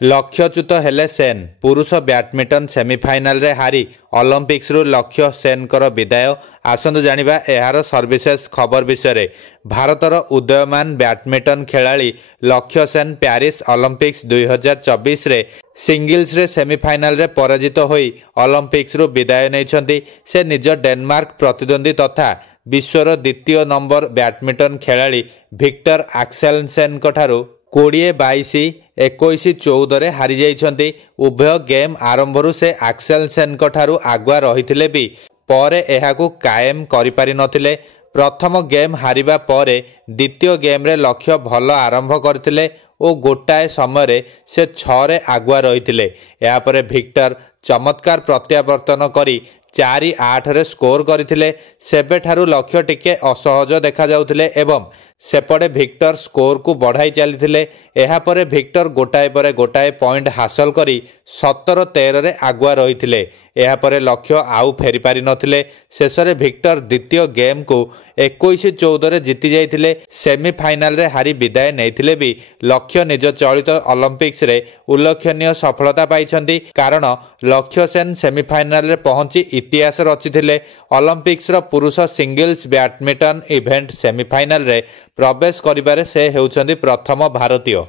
लक्ष्यच्युत हेले सेन पुरुष badminton semi-final रे हारी ओलंपिक्स रु लक्ष्य सेन कर विदाय। आसंतु जानिबा एहार सर्विसेस खबर विषय। भारतर उदयमान बैडमिंटन खेलाड़ी लक्ष्य सेन पेरिस ओलंपिक्स 2024 रे सिंगल्स रे सेमिफाइनाल रे पराजित होई ओलंपिक्स रु विदाय नैछंती। से निज डेनमार्क प्रतिद्वंदी तथा विश्वर द्वितीय नंबर बैडमिंटन खेलाड़ी विक्टर एक्सेलसेन ठारू 20-22, 21-14 हारी जाइछंती। उभय गेम आरंभरू से एक्सेलसेन ठारू आगुआ रहिथिले भी परे एहाकू कायम करि पारि नथिले। प्रथम गेम हारिबा परे द्वितीय गेम रे लक्ष्य भल आरंभ करथिले ओ गोटाए समय से 6 रे आगुआ रहिथिले। या परे विक्टर चमत्कार प्रत्यावर्तन करी 4-8 रे स्कोर करथिले। सेबेठारू लक्ष्य टिके असहज देखा जाउथिले एवं सेपटे विक्टर स्कोर को बढ़ाई चली। एहापरे विक्टर गोटाए परे गोटाए पॉइंट हासिल करी 17-13 रे आगुआ रहिथिले। एहापरे लक्ष्य आउ फेरी पारि नथिले। शेषरे विक्टर द्वितीय गेम को 21-14 रे जीति जाइथिले। सेमिफाइनाल रे हारी विदाय नैथिले भी लक्ष्य निज चलित ओलंपिक्स रे उल्लेखनीय सफलता पाइछंती। कारण लक्ष्य सेन सेमिफाइनाल रे पहुंची इतिहास रचिथिले। ओलंपिक्स रो पुरुष सिंगल्स बैडमिंटन इवेंट सेमिफाइनाल रे प्रवेश करिबारे से हेउछंती प्रथम भारतीय।